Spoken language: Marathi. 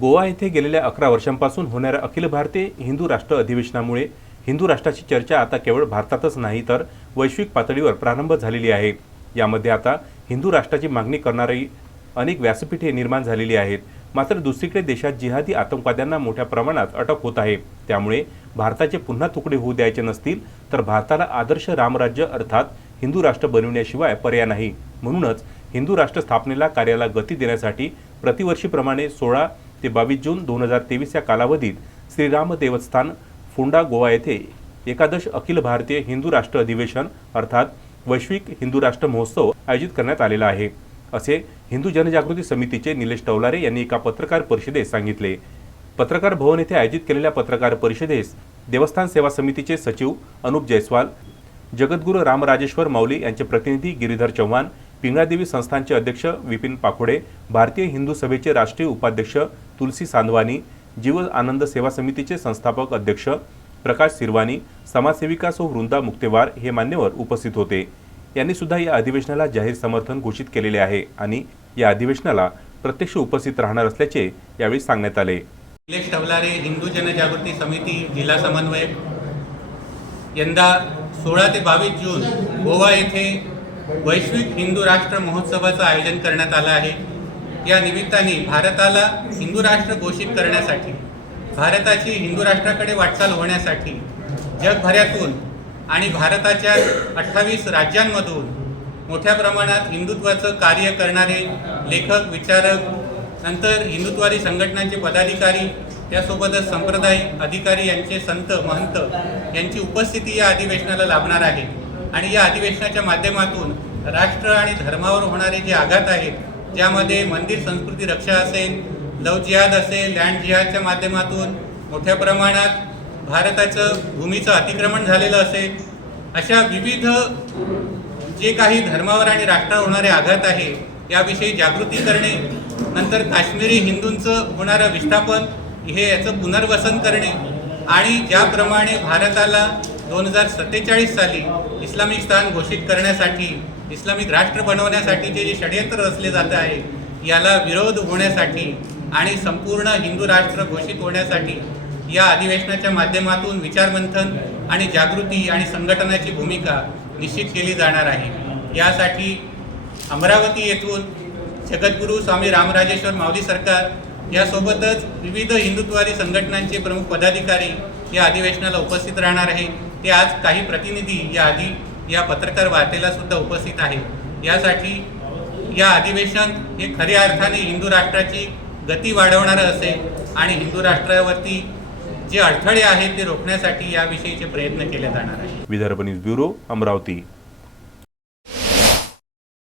गोवा येथे गेलेल्या अकरा वर्षांपासून होणाऱ्या अखिल भारतीय हिंदू राष्ट्र अधिवेशनामुळे हिंदू राष्ट्राची चर्चा आता केवळ भारतातच नाही तर वैश्विक पातळीवर प्रारंभ झालेली आहे. यामध्ये आता हिंदू राष्ट्राची मागणी करणारी अनेक व्यासपीठे निर्माण झालेली आहेत. मात्र दुसरीकडे देशात जिहादी आतंकवाद्यांना मोठ्या प्रमाणात अटक होत आहे. त्यामुळे भारताचे पुन्हा तुकडे होऊ द्यायचे नसतील तर भारताला आदर्श रामराज्य अर्थात हिंदू राष्ट्र बनविण्याशिवाय पर्याय नाही. म्हणूनच हिंदू राष्ट्र स्थापनेला कार्याला गती देण्यासाठी प्रतिवर्षीप्रमाणे सोळा ते बावीस जून दोन हजार तेवीस या कालावधीत श्रीराम देवस्थान फोंडा गोवा येथे एकादश अखिल भारतीय हिंदू राष्ट्र अधिवेशन अर्थात वैश्विक हिंदू राष्ट्र महोत्सव आयोजित करण्यात आलेला आहे. असे हिंदू जनजागृती समितीचे निलेश टवलारे यांनी एका पत्रकार परिषदेत सांगितले. पत्रकार भवन येथे आयोजित केलेल्या पत्रकार परिषदेस देवस्थान सेवा समितीचे सचिव अनुप जयस्वाल जगद्गुरू रामराजेश्वर माऊली यांचे प्रतिनिधी गिरीधर चव्हाण पिंगळादेवी संस्थानचे अध्यक्ष विपिन पाखोडे भारतीय हिंदू सभेचे राष्ट्रीय उपाध्यक्ष तुलसी सांदवानी जीव आनंद सेवा समितीचे संस्थापक अध्यक्ष प्रकाश सिरवानी समाजसेविका सो वृंदा मुक्तेवार हे मान्यवर उपस्थित होते. यांनी सुद्धा या अधिवेशनाला जाहीर समर्थन घोषित केलेले आहे आणि या अधिवेशनाला प्रत्यक्ष उपस्थित राहणार असल्याचे यावेळी सांगण्यात आले. निलेश टवलारे हिंदू जनजागृती समिती जिल्हा समन्वयक. यंदा सोळा ते बावीस जून गोवा येथे वैश्विक हिंदू राष्ट्र महोत्सवाचं आयोजन करण्यात आलं आहे. या निमित्ताने भारताला हिंदू राष्ट्र घोषित करण्यासाठी भारताची हिंदू राष्ट्राकडे वाटचाल होण्यासाठी जगभरातून आणि भारताच्या अठ्ठावीस राज्यांमधून मोठ्या प्रमाणात हिंदुत्वाचं कार्य करणारे लेखक विचारक नंतर हिंदुत्वादी संघटनांचे पदाधिकारी त्यासोबतच संप्रदायिक अधिकारी यांचे संत महंत यांची उपस्थिती या अधिवेशनाला लाभणार आहे. आणि या अधिवेशनाच्या माध्यमातून राष्ट्र आणि धर्मावर होणारे जे आघात आहेत ज्यामध्ये मंदिर संस्कृती रक्षा असेल लव जिहाद असेल लँड जिहादच्या माध्यमातून मोठ्या प्रमाणात भारताचं भूमीचं अतिक्रमण झालेलं असेल अशा विविध जे काही धर्मावर आणि राष्ट्रावर होणारे आघात आहे याविषयी जागृती करणे नंतर काश्मीरी हिंदूंचं होणारं विस्थापन हे याचं पुनर्वसन करणे आणि ज्याप्रमाणे भारताला दोन हजार सत्तेचाळीस साली इस्लामिक स्थान घोषित करण्यासाठी इस्लामिक राष्ट्र बनवण्यासाठीचे जे षडयंत्र रचले जात आहे याला विरोध होण्यासाठी आणि संपूर्ण हिंदू राष्ट्र घोषित होण्यासाठी या अधिवेशनाच्या माध्यमातून विचारमंथन आणि जागृती आणि संघटनाची भूमिका निश्चित केली जाणार आहे. यासाठी अमरावती येथून जगद्गुरू स्वामी रामराजेश्वर माऊली सरकार यासोबतच विविध हिंदुत्वादी संघटनांचे प्रमुख पदाधिकारी या अधिवेशनाला उपस्थित राहणार आहे ते आज काही प्रतिनिधी या आधी या पत्रकार वार्तेला सुद्धा उपस्थित आहे यासाठी या अधिवेशन हे खऱ्या अर्थाने हिंदू राष्ट्राची गती वाढवणारं असेल आणि हिंदू राष्ट्रावरती जे अडथळे आहेत ते रोखण्यासाठी याविषयीचे प्रयत्न केले जाणार आहेत. Vidarbha news bureau Amravati.